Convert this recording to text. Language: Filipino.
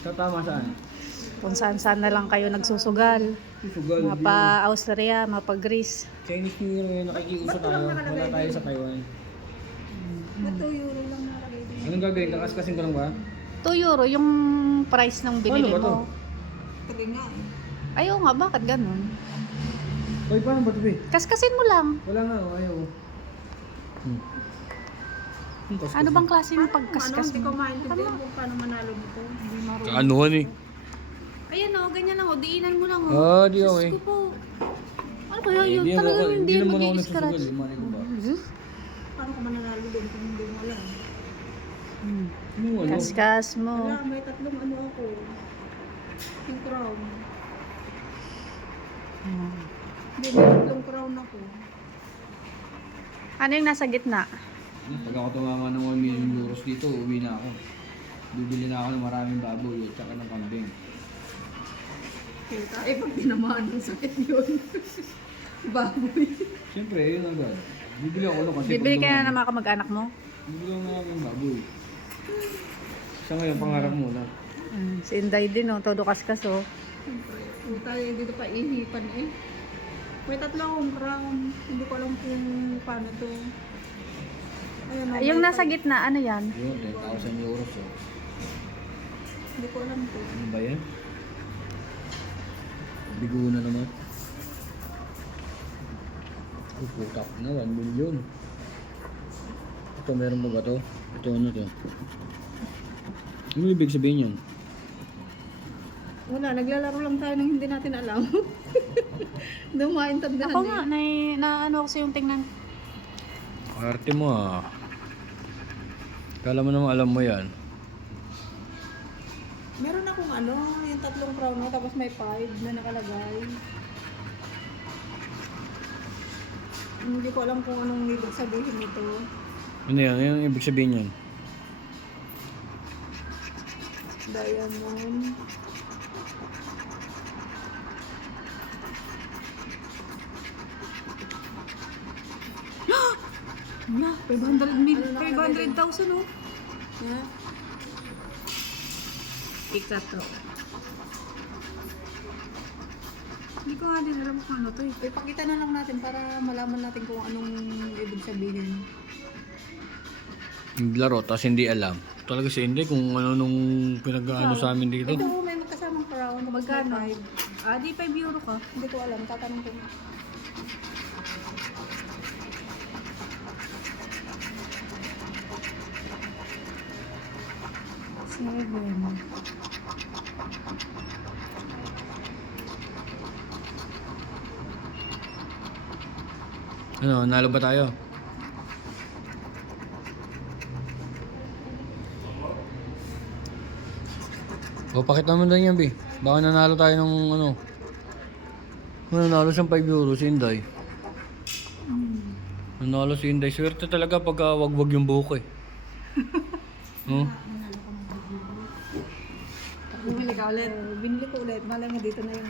Tatama saan? Kung saan-saan na lang kayo nagsusugal. Sugal. Mapa Austria, mapa Greece. Chinese New Year ngayon, nakikiuso tayo. Wala tayo sa Taiwan. Ba't 2 euro lang nakalagay din? Anong gagawin? Kakaskasin ko lang ba? 2 euro yung price ng binili Paano ba to? mo. 3 nga eh. Ayaw nga, bakit ganun? Hoy, paano ba ito, be? Kaskasin mo lang. Wala nga, ayaw. Ano bang klase ng Ano, pagkaskas hindi ko mo? maintindihan kung paano manalo nito. Hindi marunong. Kaanuhan eh. Ayan o, ganyan lang o. Diinan mo lang o. Ah, di okay. Diyos ko po. Ano kaya yun? Talagang hindi naman ako mag-i-scratch. nagsusugal. Mali ko ba? Paano ka mananalo doon kung hindi mo alam? Anong ano? Kaskas mo. Wala, may 3 ano ako. Yung crown. Hindi, may 3 crown ako. Ano yung nasa gitna? Pag ako tumama ng 1 million euros dito, uwi na ako. Bibili na ako ng maraming baboy at saka ng kambing. Kita, eh pag tinamaan ng sakit yun. Baboy. Siyempre, yun agad. Bibili ako kasi Bibili pag ka na dumami- ng mga kamag-anak mo? Bibili ako ng baboy. Sa ngayon, pangarap mo na. Si Inday din o. Todo kaskas o. Siyempre, tayo dito pa ihipan eh. May 3 akong crown. Hindi ko alam kung paano to. Ayun, Yung may nasa gitna, ano yan? Yun, 10,000 euros. Oh. Hindi ko alam to. Ano ba yan? Bigo na naman. Oh, putak na, 1 million. Ito, meron ba to? Ito, ano to? Ano ibig sabihin yan? Wala, naglalaro lang tayo ng hindi natin alam. Hindi mo maintindihan Ako nga, na ano kasi yung tingnan. Arte mo ah. Kala mo naman alam mo yan. Meron akong ano, yung 3 crown mo, tapos may 5 na nakalagay. Hindi ko alam kung anong ibig sabihin nito. Ano yan? Ano yung ibig sabihin yan? Diamond. Wala, 500,000 Ano nakalagay 500,000 o. Ha? Ikato. Hindi ko nga din alam kung ano to eh. Ipakita na lang natin para malaman natin kung anong ibig sabihin. Laro, tapos hindi alam. Talaga si Inday kung ano nung pinag-ano sa amin dito. Ito may magkasamang crown. Magkano? May 5. Di 5 euro ka. Hindi ko alam. Tatanong ko. Seven. Ano, nalo ba tayo? O, pakita mo lang yan, Bi. Baka nanalo tayo ng ano. Nanalo siyang 5 euros si Inday. Nanalo si Inday. Swerte talaga pag wag-wag yung buhok eh. No? Bumili ka ulit. Binili ko ulit. Malay mo dito na yung